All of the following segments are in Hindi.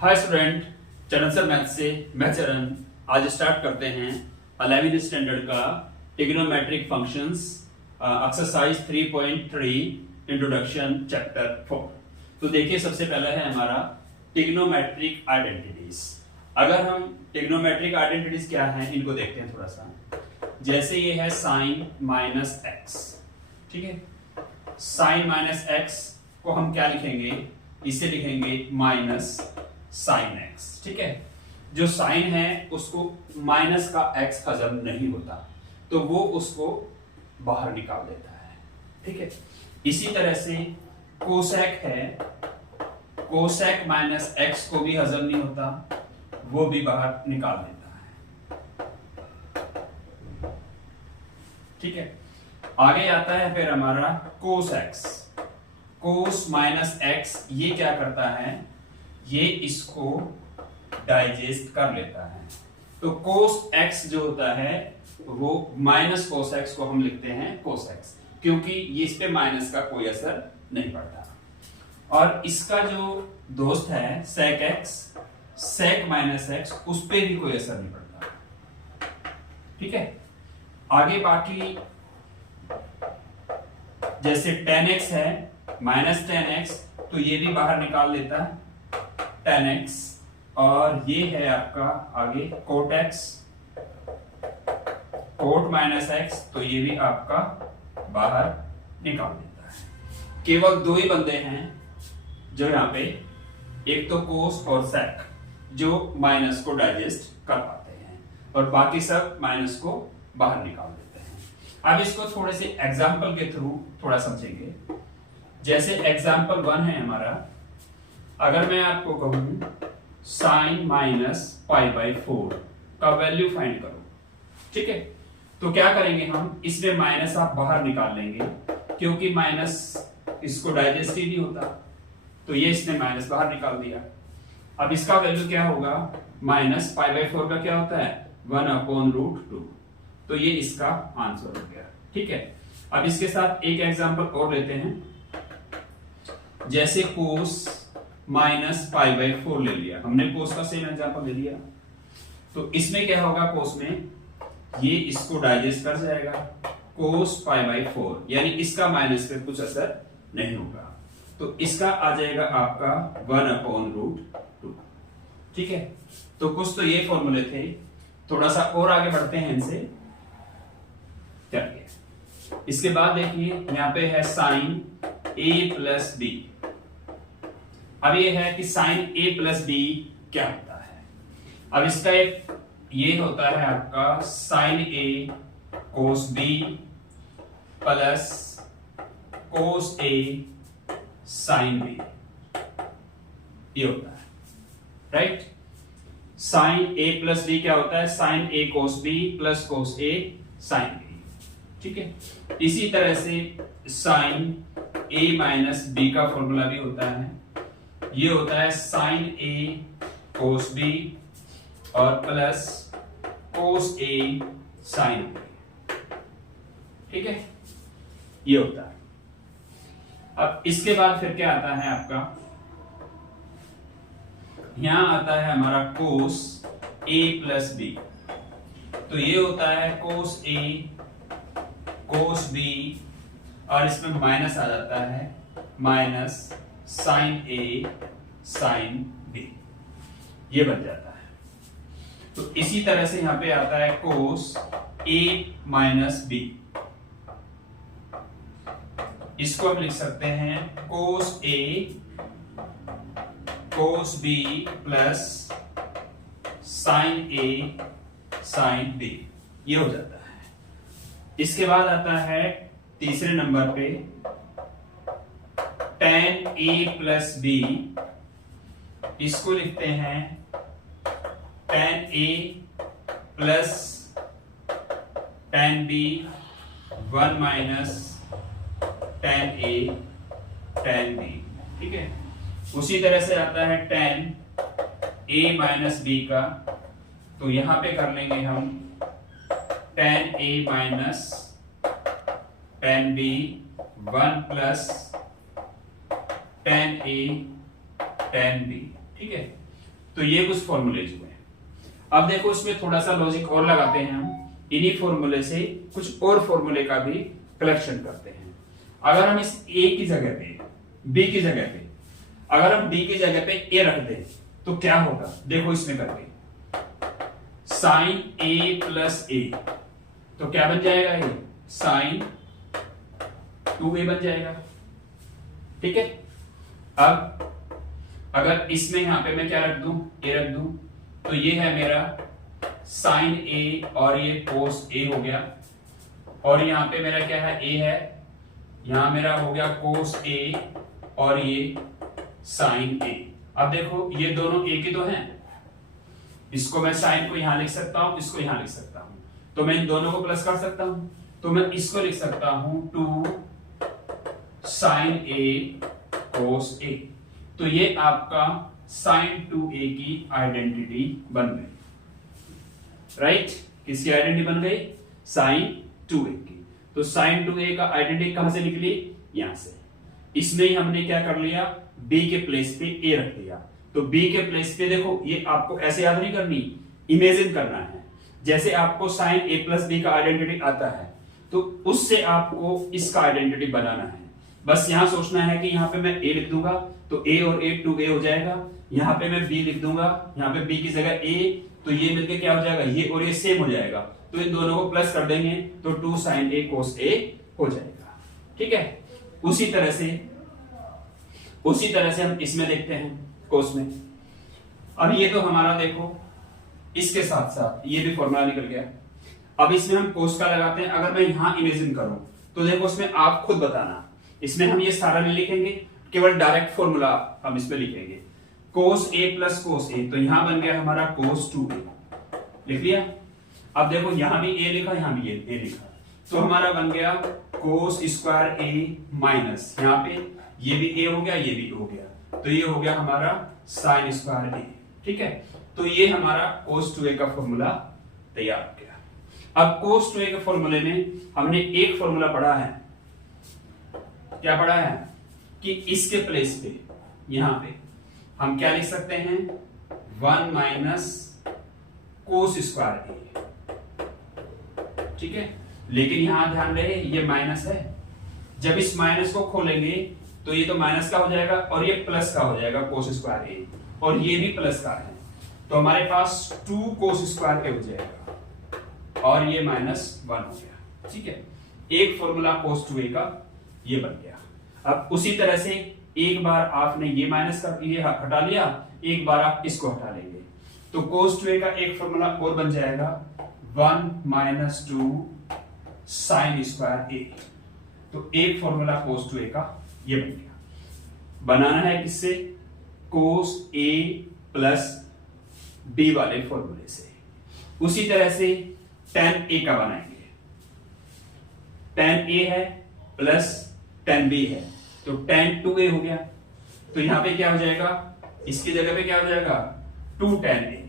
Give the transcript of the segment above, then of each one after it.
हाय स्टूडेंट, चरण सर मैथ से मैं चरण। आज स्टार्ट करते हैं 11वीं स्टैंडर्ड का trigonometric functions exercise 3.3 introduction chapter 4। तो देखिए, सबसे पहला है हमारा ट्रिग्नोमेट्रिक आइडेंटिटीज। अगर हम ट्रिग्नोमेट्रिक आइडेंटिटीज क्या हैं इनको देखते हैं थोड़ा सा। जैसे ये है साइन माइनस एक्स, ठीक है। साइन माइनस एक्स को हम क्या लिखेंगे, इसे लिखेंगे माइनस साइन एक्स, ठीक है। जो साइन है उसको माइनस का एक्स हजम नहीं होता तो वो उसको बाहर निकाल देता है, ठीक है। इसी तरह से कोसेक है, कोसेक माइनस एक्स को भी हजम नहीं होता, वो भी बाहर निकाल देता है, ठीक है। आगे आता है फिर हमारा कोस एक्स। कोस माइनस एक्स ये क्या करता है, ये इसको डाइजेस्ट कर लेता है। तो कोस एक्स जो होता है वो माइनस कोस एक्स को हम लिखते हैं कोस एक्स, क्योंकि ये इस पे माइनस का कोई असर नहीं पड़ता। और इसका जो दोस्त है sec x, sec minus x, उस पे भी कोई असर नहीं पड़ता, ठीक है। आगे बाकी जैसे tan x है माइनस tan x, तो ये भी बाहर निकाल लेता है tan x। और ये है आपका आगे cot x, cot minus x, तो ये भी आपका बाहर निकाल देता है। केवल दो ही बंदे हैं जो यहाँ पे, एक तो कोस और सेक, जो माइनस को डाइजेस्ट कर पाते हैं, और बाकी सब माइनस को बाहर निकाल देते हैं। अब इसको थोड़े से एग्जाम्पल के थ्रू थोड़ा समझेंगे। जैसे एग्जाम्पल 1 है हमारा, अगर मैं आपको कहूं साइन माइनस पाई बाई 4 का वैल्यू फाइंड करो, ठीक है। तो क्या करेंगे हम, इसमें माइनस आप बाहर निकाल लेंगे, क्योंकि माइनस इसको डाइजेस्ट ही नहीं होता, तो ये इसने माइनस बाहर निकाल दिया। अब इसका वैल्यू क्या होगा, माइनस पाई बाई 4 का क्या होता है 1/√2, तो ये इसका आंसर हो गया, ठीक है। अब इसके साथ एक एग्जांपल और लेते हैं। जैसे कोस माइनस पाई बाई 4 ले लिया हमने, कोस का सेम एग्जांपल ले लिया, तो इसमें क्या होगा, कोस में ये इसको डाइजेस्ट कर जाएगा, कोस पाई बाई 4, यानी इसका माइनस पे कुछ असर नहीं होगा, तो इसका आ जाएगा आपका 1/√2, ठीक है। तो कुछ तो ये फॉर्मूले थे, थोड़ा सा और आगे बढ़ते हैं इनसे। चलिए, इसके बाद देखिए यहां पे है साइन a प्लस बी। अब ये है कि साइन a प्लस बी क्या होता है। अब इसका एक ये होता है आपका sine a cos b plus cos a sine b, ये होता है, right. Sine a plus b क्या होता है, sine a cos b plus cos a sine b, ठीक है। इसी तरह से साइन a माइनस b का फॉर्मूला भी होता है, ये होता है साइन a कोस b और plus cos a sine b, ठीक है, ये होता है। अब इसके बाद फिर क्या आता है आपका, यहां आता है हमारा कोस a प्लस b, तो ये होता है कोस a कोस b, और इसमें माइनस आ जाता है minus sine a sine b, ये बन जाता है। तो इसी तरह से यहां पे आता है कोस a माइनस b, इसको हम लिख सकते हैं cos a cos b plus sine a sine b, ये हो जाता है। इसके बाद आता है तीसरे नंबर पे tan a प्लस b, इसको लिखते हैं tan a plus tan b 1 minus tan a tan b, ठीक है। उसी तरह से आता है tan a माइनस b का, तो यहां पे कर लेंगे हम tan a minus tan b 1 plus tan a tan b, ठीक है। तो ये कुछ फॉर्मूलेज हुए। अब देखो इसमें थोड़ा सा लॉजिक और लगाते हैं हम, इन्हीं फॉर्मूले से कुछ और फॉर्मूले का भी कलेक्शन करते हैं। अगर हम इस ए की जगह पे बी की जगह पे, अगर हम बी की जगह पे ए रख दें तो क्या होगा, देखो इसमें करके साइन ए प्लस ए, तो क्या बन जाएगा, ये साइन 2a बन जाएगा। ठीक है, अब अगर इसमें यहां पे मैं क्या रख दूं, ए रख दूं, तो ये है मेरा साइन ए और ये कोस ए हो गया, और यहां पे मेरा क्या है, ए है, यहां मेरा हो गया कोस ए और ये साइन ए। अब देखो ये दोनों ए के तो हैं, इसको मैं साइन को यहां लिख सकता हूं, इसको यहां लिख सकता हूं, तो मैं इन दोनों को प्लस कर सकता हूं, तो मैं इसको लिख सकता हूं 2 साइन ए कोस ए। तो ये आपका साइन 2a की आइडेंटिटी बन गई, राइट। किसकी आइडेंटिटी बन गई, साइन 2a की। तो साइन 2a का आइडेंटिटी कहां से निकली, यहां से। इसमें ही हमने क्या कर लिया, b के प्लेस पे a रख दिया, तो b के प्लेस पे देखो, ये आपको ऐसे याद नहीं करनी, इमेजिन करना है। जैसे आपको साइन a प्लस b का आइडेंटिटी आता है, तो उससे आपको इसका आइडेंटिटी बनाना है। बस यहां सोचना है कि यहां पे मैं a लिख दूंगा तो a और a 2a हो जाएगा, यहां पे मैं b लिख दूंगा, यहां पे b की जगह a, तो ये मिलके क्या हो जाएगा, ये और ये सेम हो जाएगा, तो इन दोनों को प्लस कर देंगे तो 2 sin a cos a हो जाएगा। ठीक है, उसी तरह से हम इसमें देखते हैं कोस में। अब ये तो हमारा देखो, इसके साथ साथ ये भी फॉर्मूला निकल गया। अब इसमें हम कोस का लगाते हैं। अगर मैं यहां इमेजिन करूं तो देखो उसमें आप खुद बताना, इसमें हम ये सारा नहीं लिखेंगे, केवल डायरेक्ट फॉर्मूला हम इसमें लिखेंगे, कोस ए प्लस कोस ए, तो यहां बन गया हमारा कोस 2a, लिख लिया। अब देखो यहां भी a लिखा, यहां भी a लिखा, तो हमारा बन गया कोस स्क्वायर a माइनस, यहां पे ये भी a हो गया, ये भी हो गया, तो ये हो गया हमारा साइन स्क्वायर a। ठीक है, तो ये हमारा कोस 2a का फॉर्मूला तैयार हो गया। अब कोस 2a के फॉर्मूले में हमने एक फॉर्मूला पढ़ा है, क्या पढ़ा है कि इसके प्लेस पे यहां पे हम क्या लिख सकते हैं, 1 माइनस कोस स्क्वायर ए। ठीक है, लेकिन यहां ध्यान रहे ये माइनस है, जब इस माइनस को खोलेंगे तो ये तो माइनस का हो जाएगा और ये प्लस का हो जाएगा कोस स्क्वायर ए, और ये भी प्लस का है, तो हमारे पास 2 कोस स्क्वायर ए हो जाएगा और ये -1 हो गया। ठीक है, एक फॉर्मूला कोस 2a का ये बन गया। अब उसी तरह से एक बार आपने ये माइनस कर ये हटा लिया, एक बार आप इसको हटा लेंगे, तो कोस 2a का एक फॉर्मूला और बन जाएगा 1 माइनस 2 साइन स्क्वायर ए। तो एक फॉर्मूला कोस 2a का ये बन गया। बनाना है किससे, कोस a प्लस b वाले फॉर्मूले से। उसी तरह से tan a का बनाएंगे, tan a है प्लस tan b है, तो tan 2a हो गया, तो यहां पे क्या हो जाएगा, इसकी जगह पे क्या हो जाएगा 2 tan a,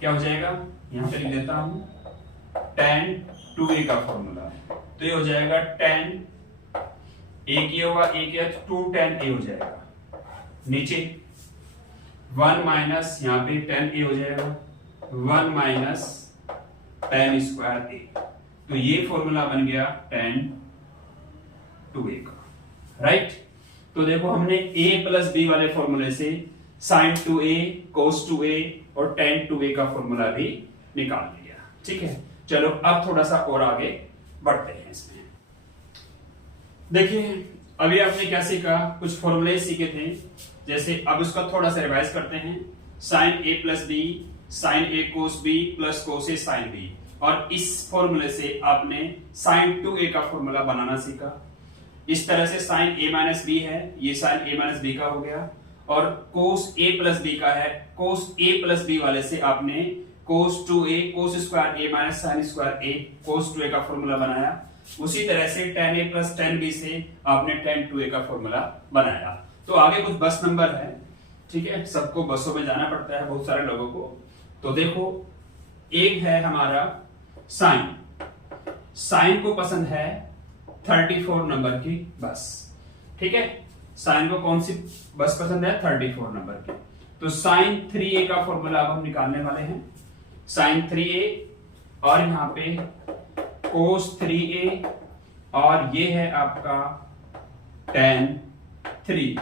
क्या हो जाएगा, यहां पे लिख देता हूं tan 2a का फॉर्मूला, तो ये हो जाएगा tan a की होगा, a किया तो 2 tan a हो जाएगा, नीचे 1 माइनस यहां पे tan a हो जाएगा 1 माइनस tan स्क्वायर a, तो ये फॉर्मूला बन गया tan 2a का, राइट। तो देखो हमने a प्लस b वाले फॉर्मूले से sin 2a, cos 2a और tan 2a का फॉर्मूला भी निकाल लिया। ठीक है, चलो अब थोड़ा सा और आगे बढ़ते हैं इसमें। देखिए अभी आपने क्या सीखा, कुछ फॉर्मूले सीखे थे, जैसे अब उसका थोड़ा सा रिवाइज करते हैं। sin a plus b, sin a cos b plus cos a sin b, और इस फॉर्मूले से आपने sin 2a का फॉर्मूला बनाना सीखा। इस तरह से sin a माइनस b है, ये sin a माइनस b का हो गया, और cos a प्लस b का है, cos a प्लस b वाले से आपने cos 2a cos square a minus sin square a cos 2a का फॉर्मूला बनाया। उसी तरह से tan a plus tan b से आपने tan 2a का फॉर्मूला बनाया। तो आगे कुछ बस नंबर है, ठीक है, सबको बसों में जाना पड़ता है बहुत सारे लोगों को। तो देखो एक है हमारा साइन, साइन को पसंद है 34 नंबर की बस। ठीक है, साइन को कौन सी बस पसंद है, 34 नंबर की। तो साइन 3a का फॉर्मूला अब हम निकालने वाले हैं। साइन 3a और यहां पे कोस 3a और ये है आपका tan 3।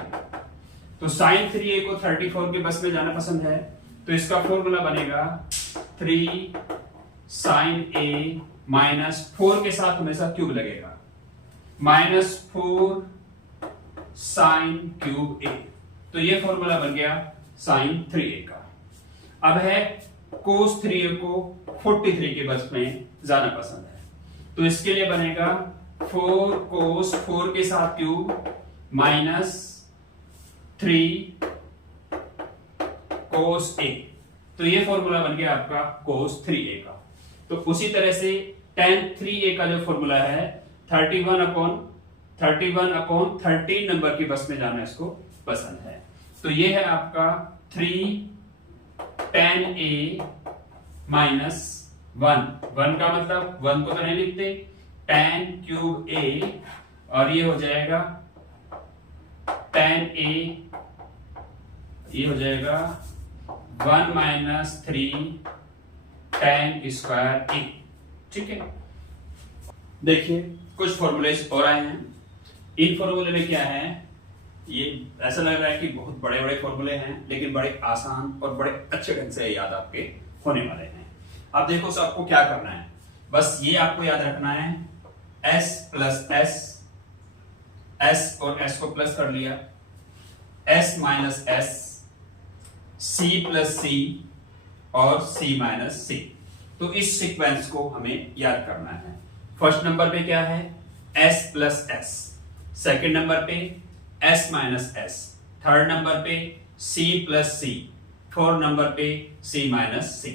तो साइन 3a को 34 के बस में जाना पसंद है, तो इसका फॉर्मूला बनेगा 3 साइन a माइनस 4 के साथ हमेशा क्यूब लगेगा, -4 साइन क्यूब a। तो ये फॉर्मूला बन गया साइन 3a का। अब है कोस 3a को 43 के बस में जाना पसंद है, तो इसके लिए बनेगा 4 कोस 4 के साथ क्यूब -3 कोस a। तो ये फॉर्मूला बन गया आपका कोस 3a का। तो उसी तरह से tan 3a का जो फॉर्मूला है 31 अपॉन 13 नंबर की बस में जाना इसको पसंद है। तो ये है आपका 3 tan a माइनस 1 का मतलब 1 को तो नहीं लिखते, tan क्यूब a, और ये हो जाएगा tan a, ये हो जाएगा 1 माइनस 3 tan स्क्वायर a। ठीक है, देखिए कुछ फॉर्मूले और आए हैं। इन फॉर्मूले में क्या है, ये ऐसा लग रहा है कि बहुत बड़े बड़े फॉर्मूले हैं, लेकिन बड़े आसान और बड़े अच्छे ढंग से याद आपके होने वाले हैं। अब देखो सबको क्या करना है, बस ये आपको याद रखना है s प्लस s और s को प्लस कर लिया, s minus s, c plus c और c माइनस c। तो इस सीक्वेंस को हमें याद करना है। फर्स्ट नंबर पे क्या है, s plus s, second number पे s minus s, third number पे c plus c, fourth number पे c माइनस c।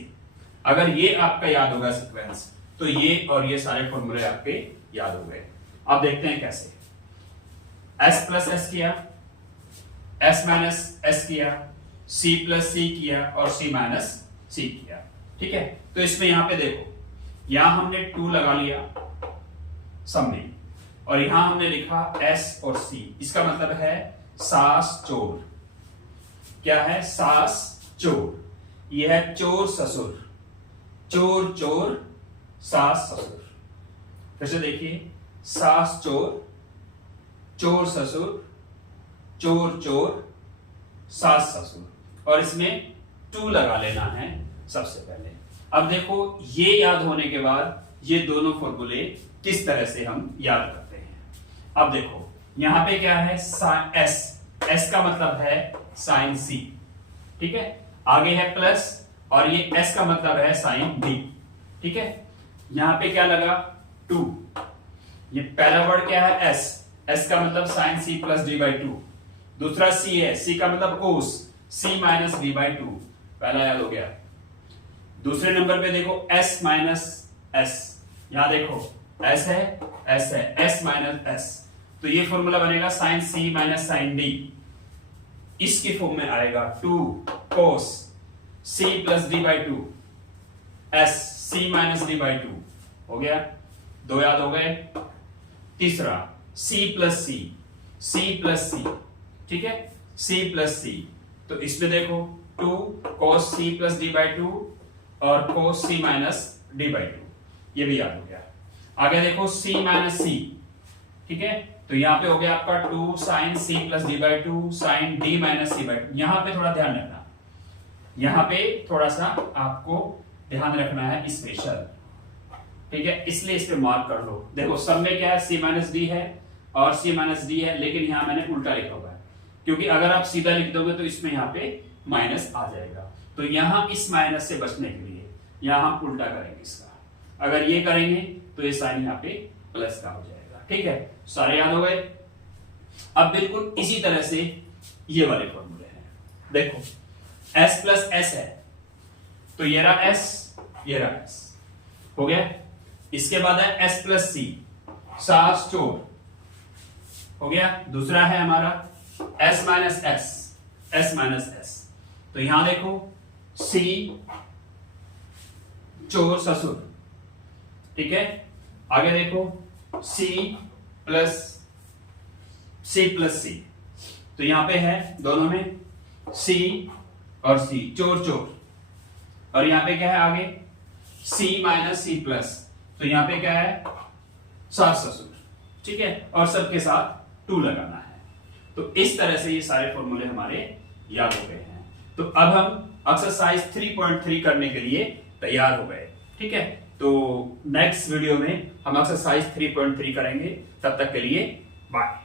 अगर ये आपका याद होगा सीक्वेंस, तो ये और ये सारे फॉर्मूले आपके याद हो गए। अब देखते हैं कैसे। s प्लस s किया, s माइनस s किया, c प्लस c किया और c माइनस c किया। ठीक है, तो इसमें यहां पे देखो, यहां हमने 2 लगा लिया सम में, और यहां हमने लिखा s और c। इसका मतलब है सास चोर। क्या है, सास चोर। यह है चोर ससुर, चोर चोर सास ससुर। फिर से देखिए, सास चोर, चोर ससुर, चोर चोर सास ससुर, और इसमें 2 लगा लेना है सबसे पहले। अब देखो ये याद होने के बाद ये दोनों फॉर्मूले किस तरह से हम याद करते हैं। अब देखो यहां पे क्या है, s का मतलब है साइन c। ठीक है, आगे है प्लस, और ये s का मतलब है साइन d। ठीक है, यहां पे क्या लगा 2। ये पहला वर्ड क्या है, s का मतलब sine c plus d by 2। दूसरा c है, c का मतलब cos c minus d by 2। पहला याद हो गया। दूसरे नंबर पे देखो s माइनस s, यहां देखो s है s माइनस s। तो ये फॉर्मूला बनेगा sine c minus sine d। इसके फॉर्म में आएगा 2 cos c plus d by 2 s c minus d by 2। हो गया, 2 याद हो गए। तीसरा c plus c plus c। ठीक है, c प्लस c। तो इसमें देखो 2 cos c plus d by 2 और cos c minus d by 2, ये भी याद हो गया। आगे देखो c माइनस c। ठीक है, तो यहां पे हो गया आपका 2 sine c plus d by 2 sine d minus c by 2। यहां पे थोड़ा ध्यान रखना, यहां पे थोड़ा सा आपको ध्यान रखना है स्पेशल। ठीक है, इसलिए इस पे मार्क कर लो। देखो सब में क्या है, c माइनस d है और c माइनस d है, लेकिन यहां मैंने उल्टा लिखा हुआ है, क्योंकि अगर आप सीधा लिख दोगे तो इसमें यहाँ पे माइनस आ जाएगा। तो यहां इस माइनस से बचने के लिए यहां हम उल्टा करेंगे इसका। अगर ये करेंगे तो ये साइन यहाँ पे प्लस का हो जाएगा। ठीक है, सारे याद हो गए। अब बिल्कुल इसी तरह से ये वाले फॉर्मूले हैं। देखो s प्लस s है, तो ये रहा s, ये रहा s, हो गया। इसके बाद है s प्लस c, सास चोर, हो गया। दूसरा है हमारा s माइनस s। तो यहां देखो c चोर ससुर। ठीक है, आगे देखो c प्लस c। तो यहां पे है दोनों में c और सी चोर चोर, और यहाँ पे क्या है आगे C माइनस C प्लस, तो यहाँ पे क्या है सास ससुर, ठीक है, और सबके साथ 2 लगाना है। तो इस तरह से ये सारे फॉर्मूले हमारे याद हो गए हैं। तो अब हम एक्सरसाइज 3.3 करने के लिए तैयार हो गए, ठीक है। तो नेक्स्ट वीडियो में हम एक्सरसाइज 3.3 करेंगे, तब तक के लिए बाय।